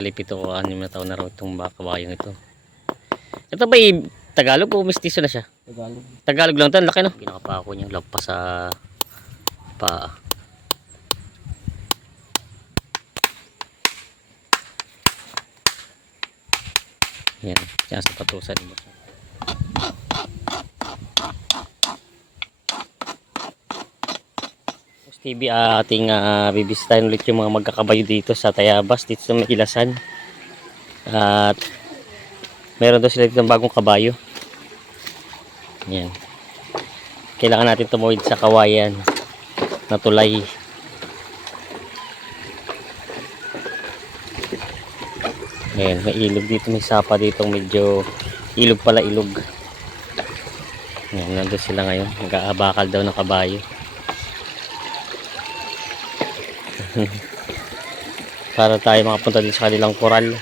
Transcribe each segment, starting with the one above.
Lipito ko 6 na taon na raw itong kabayong ito. Ito ba Tagalog o mestizo na siya? Tagalog. Tagalog lang ito, ang laki no. Pinakapako niyang lampas sa paa. Yan, siya sa patusan mo. TV, ating bibisitahin ulit yung mga magkakabayo dito sa Tayabas, dito sa Ilasan. At meron daw sila dito ng bagong kabayo. Yan. Kailangan natin tumawid sa kawayan na tulay. Ayan, may ilog dito, may sapa dito, medyo ilog pala, ilog. Ayan, nandun sila ngayon, nag-aabakal daw ng kabayo. Para tayo makapunta din sa kanilang koral.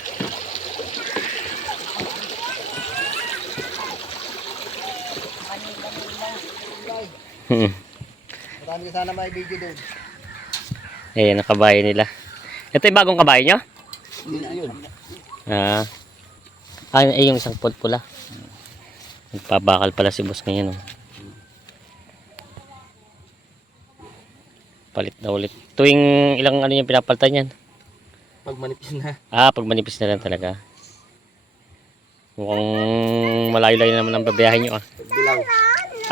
Marami ka sana may video doon. Ayan, ang kabayo nila. Ito yung bagong kabayo nyo? Yun. Ay, yung isang pula. Nagpabakal pala si boss ngayon. Oh. Palit na ulit. Tuwing ilang ano yung pinapalitan yan? Pag manipis na. Pag manipis na lang talaga. Mukhang malayo-layo naman ang babiyahin nyo. Pagbilaw.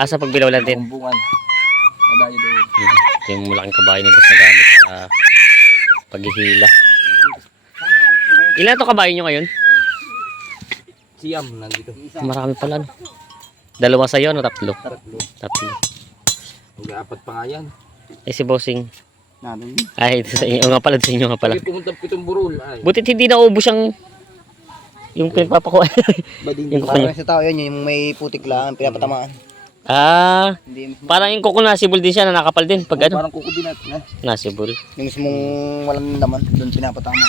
Sa pagbilaw lang din. Bumbungan. Nadayo doon. Ito yung malaking kabayo ni boss na gamit sa paghihila. Ilan ito kabayo nyo ngayon? Siyam nandito. Marami pala. No? 2 sa'yo, no? 3? Tatlo. 3. Mag-aapat pa nga yan. Si bossing. Namin. Ay, ito sa inyo nga pala. Sa inyo nga pala. Pag pumunta 7 burol. Ay. Butit hindi naubos yung pinagpapakuha. Yung Parang sa tao yun, yung may putik lang, pinapatamaan. Hindi, Parang yung kuko nasibol din siya na nakapal din. Pag ano? parang kukubinat na. Nasibol. Yung mismong walang laman, doon pinapatamaan.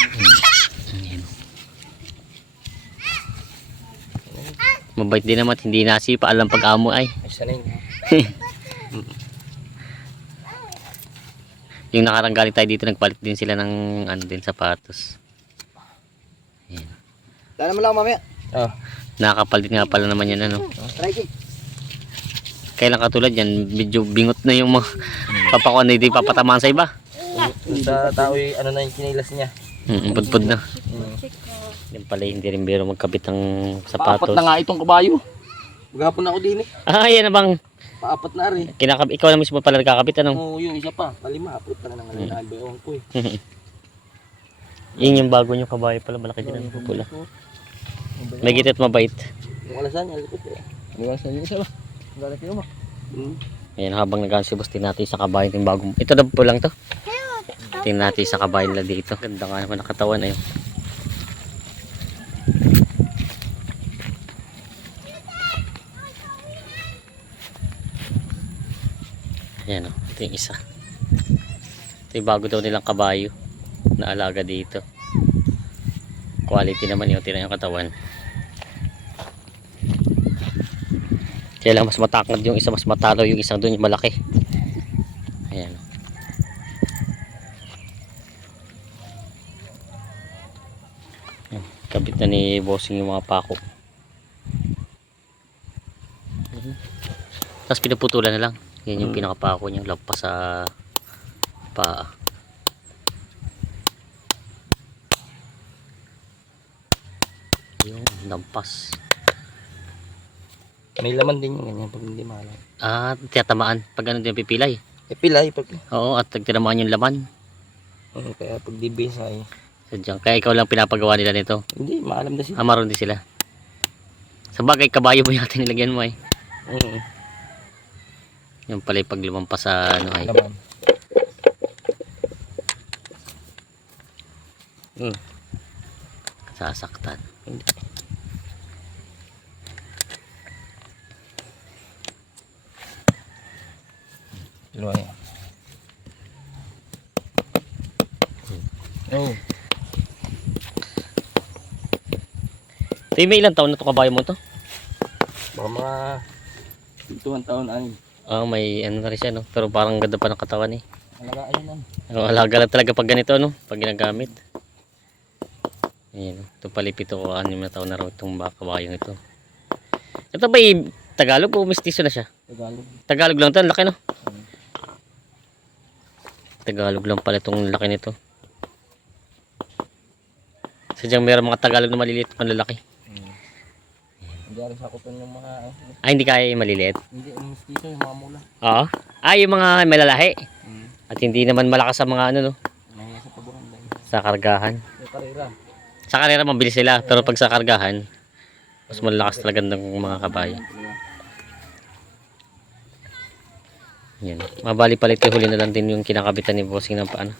Mabait din naman. Hindi nasipa. Alam pag-amo ay. Ay, sanay. Yung nakarang galing tayo dito, nagpalit din sila ng ano din, sapatos. Ayan. Dala mo lang mamaya. Nakakapalit nga pala naman yan ano. Try it. Kailan katulad yan, medyo bingot na yung mga papakuan na hindi papatamaan sa iba. Sa tao ano na yung kinilas niya. Pudpud na. Yan pala hindi rin biro magkabit ng sapatos. Paapat na nga itong kabayo. Maghapon ako din eh. Yan na bang Paapat na rin. ikaw na mismo pala nagkakabit ano? Oo, yung isa pa. Palima. Apot na ng albayong ko eh. Yun yung bago nyo kabayo pala, malaki din ang pula. May gitit mabait. Yung alasan niya, lupit eh. Yung alasan niya isa ba? Galit yun mo. Ayan, habang nag-ansibos din natin sa kabayo yung bagong. Ito na po lang to. Tingnan natin sa kabayo nila dito. Ganda nga naman nakatawan ayun. Ayan o, ito yung isa. Ito yung bago daw nilang kabayo na alaga dito. Quality naman yung tingnan yung katawan. Kaya lang mas matakad yung isa, mas matalo yung isang doon yung malaki. Ayan o. Kabit na ni bossing yung mga pako. Tapos pinuputulan na lang. Yan yung pinakapako niya, lampas sa paa. Yung lampas. May laman din yung ganyan pag hindi malam. Tiyatamaan pag ano din pipilay. Pilay pag. Oo, at tinamaan yung laman. Kaya pag dibis ay. Sadyang, kaya ikaw lang pinapagawa nila nito. Hindi, maalam na siya. Maroon din sila. Sa bagay, kabayo mo yata nilagyan mo ay. Yung pala pag lumampas sa ano ay. Laman. Sasaktan. Dalawa yan. Oh. Ito may ilang taon na ito kabayo mo to? Baka mga 2 taon ay. May ano na rin siya no. Pero parang ganda pa ng katawan eh. Alagaan yan. Alaga lang talaga pag ganito no. Pag ginagamit. Ayan. Ito pala 7 o 6 na taon na raw itong kabayong ito. Ito ba Tagalog o mestizo na siya? Tagalog. Tagalog lang ito. Ang laki no? Tagalog lang pala itong laki nito. Sadyang meron mga Tagalog na maliliit panlalaki. Hindi rin sakupan yung mga... Ay, hindi kaya yung maliliit. Hindi, yung mestizo, yung mga mula. Oo. Ay, yung mga malalahi. At hindi naman malakas sa mga ano no. Nahiya sa pabuhan dahil. Sa kargahan. Yung karera. Sa karera mabilis sila. Pero pag sa kargahan, mas malakas talaga ng mga kabayo. Yan. Mabali palit huli na lang din yung kinakabitan ni Bossing ng paano.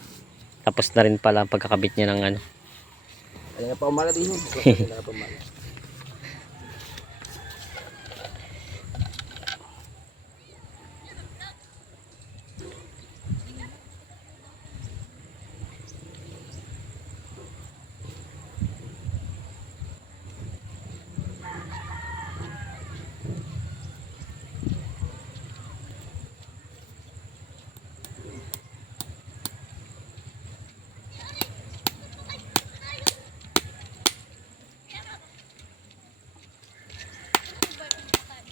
Tapos na rin pala ang pagkakabit niya ng ano. Kaya nga pa umala din yun. Kaya nga pa umala.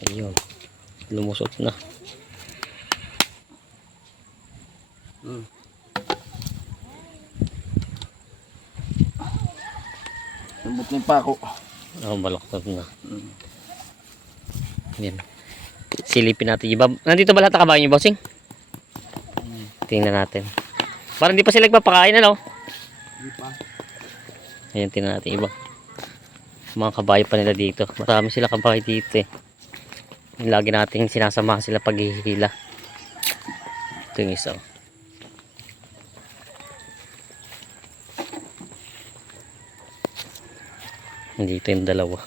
Ayun. Lumusot na. Lambot na yung pako. Balaktot na. Yan. Silipin natin yung nandito ba lahat ng kabayo niyo, Bossing? Tingnan natin. Parang hindi pa sila nagpapakain, ano? Hindi pa. Ayan, tingnan natin iba. Mga kabayo pa nila dito. Marami sila kabayo dito eh. Lagi nating sinasama sila paghihila. Ito yung isa. Dito yung dalawa.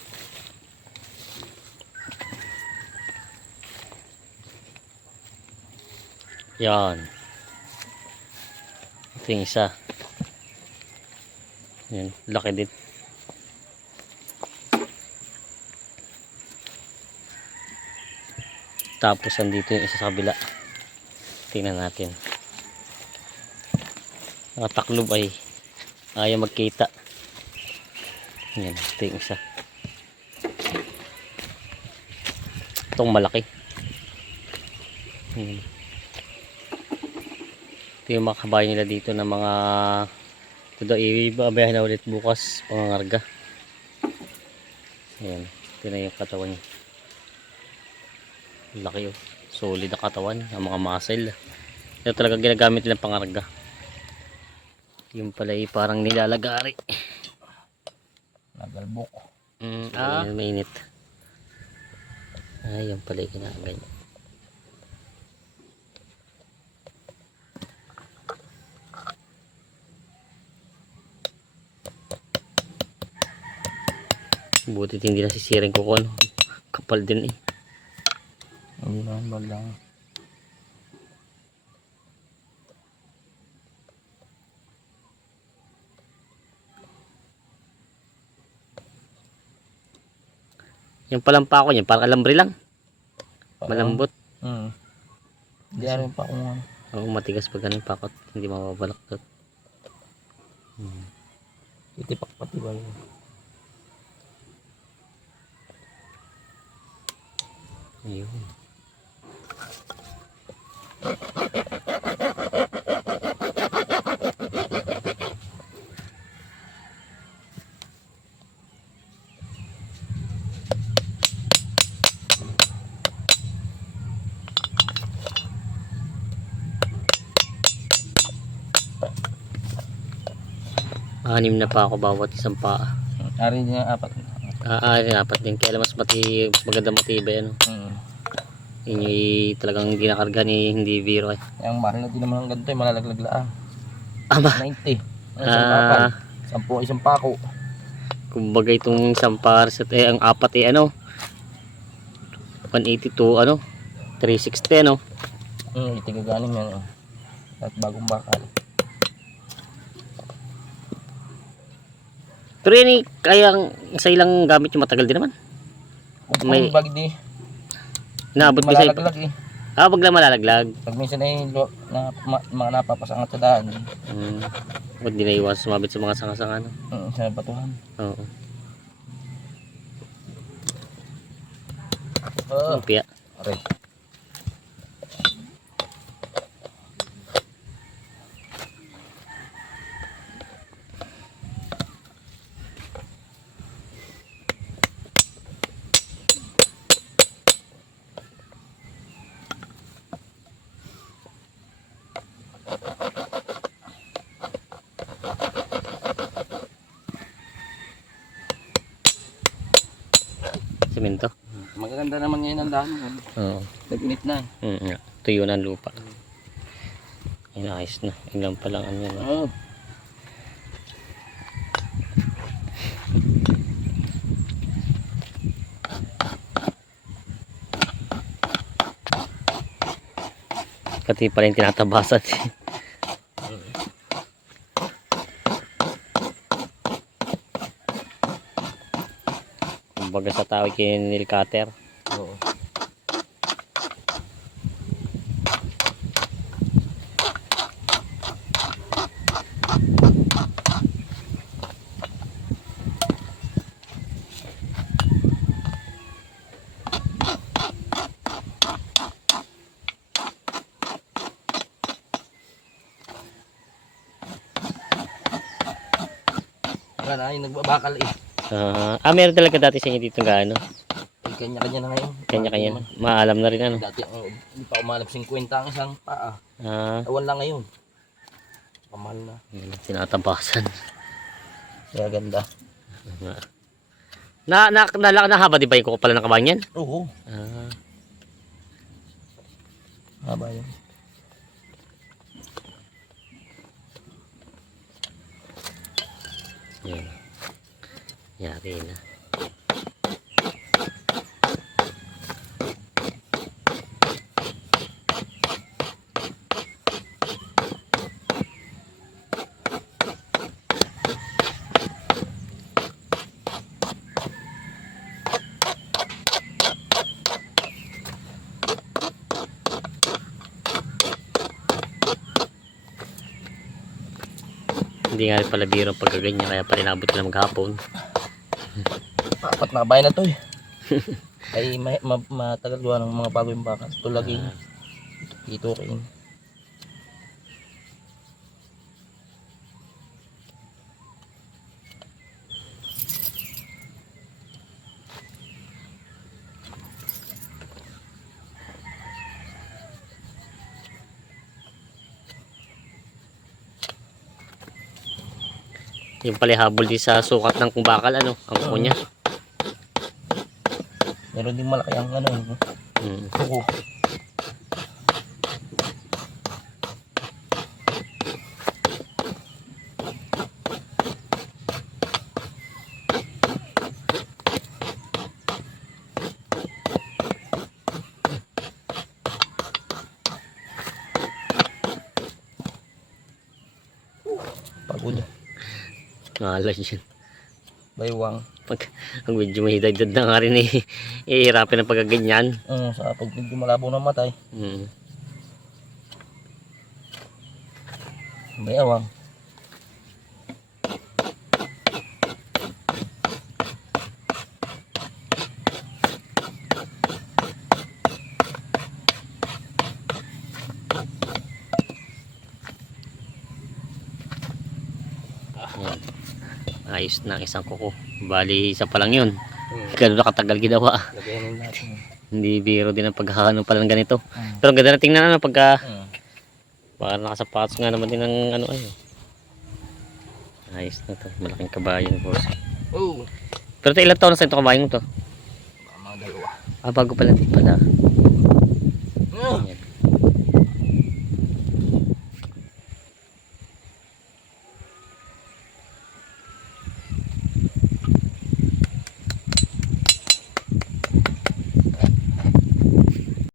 Yan. Ito yung isa. Yan, laki din. Tapos andito yung isa sa kabila. Tingnan natin. Nakataklob ay ayaw magkita. Yan, ito yung isa. Itong malaki. Yan. Ito yung mga kabayo nila dito na mga ito daw ibabayahin na ulit bukas pangangarga. Yan, ito na yung katawan niya. Laki oh. Solid na katawan. Ang mga muscle. Ito talaga ginagamit nilang pangarga. Yung pala parang nilalagari. Nagalbok. Mainit. Ay, yung pala ginaganyan. Butit hindi nasisiring ko ano. Kapal din eh. Hindi naman balang. Yung palang pako niya, parang alambre lang. Malambot. Hindi rin pa kung ano. Oo, matigas pag ganun pakot. Hindi mababalaktot. Titipak pati ba yun? Ayun. Anim na pa ako bawat isang paa. Ari niya apat. Apat din. Kaya mas maganda matibay ano. Yun yung talagang ginakarga ni hindi biro eh. Yung mahal na din naman ang ganito eh. Malalaglag lang. Ama. 90. Isang kapal. 10 isang pako. Kumbaga itong isang pares at ang apat eh ano. 182 ano. 360 ano. Itigaganin yan oh. At bagong bakal. Pero yan eh, kaya sa ilang gamit yung matagal din naman. Kung May- bag di. Naabot ba sa Malalaglag eh. Pag lang malalaglag. Pag minsan ay mga napapasangat sa daan. Ba't di naiwas sumabit sa mga sanga-sanga, no? Sa batuhan. Oo. Oo. Lumpia. Aray. Semento. Magaganda naman ngayon ang daan. Oo. Nag-init na. Tuyo ng lupa. Ayun, ayos na. Yun lang palang ano yan. Oo. Pati pala yung tinatabasan. Kumbaga sa tawag yung nail cutter. Oo. Yan ay nagbabakal eh. Meron talaga dati sa inyo dito gaano. Ay, kanya-kanya na ngayon. Kanya-kanya. Maalam na rin ano. Dati hindi pa umalap 50 ang isang paa. Awan lang ngayon. Kamahal na. Tinatabasan. Kaya ganda. Nahaba di ba yung kuko pala ng kabanyan? Oo. Haba yun. Yan. Yari na. Hindi nga rin pala biro ang pagkaganyan, kaya pala inabot na maghapon. Apat na kabayan na to eh. Ay matagal gawa ng mga bago yung baka. Tulagin. Itukin. Yung pala habol din sa sukat ng kumbakal, ano, ang kuko niya. Meron din malaki ang ano. Oo. Pagod. Ngalan yun. Baywang. Pag ang medyo mahidagdad na nga rin eh. Ihirapin ang pagkaganyan. Sa pag medyo malabo na matay. Baywang. Ayos na ang isang kuko. Bali, isa pa lang yun. Gano'n na katagal ginawa. Lagayan natin. Hindi biro din ang pagkakano pala ng ganito. Pero ang ganda na tingnan, ano, pagka parang nakasapatos nga naman din ng ano ay. Ayos na to. Malaking kabayo, boss. Oo. Pero ito ilang taon na sa ito kabayo mo to? Mga dalawa. Bago pala din pala. Yan.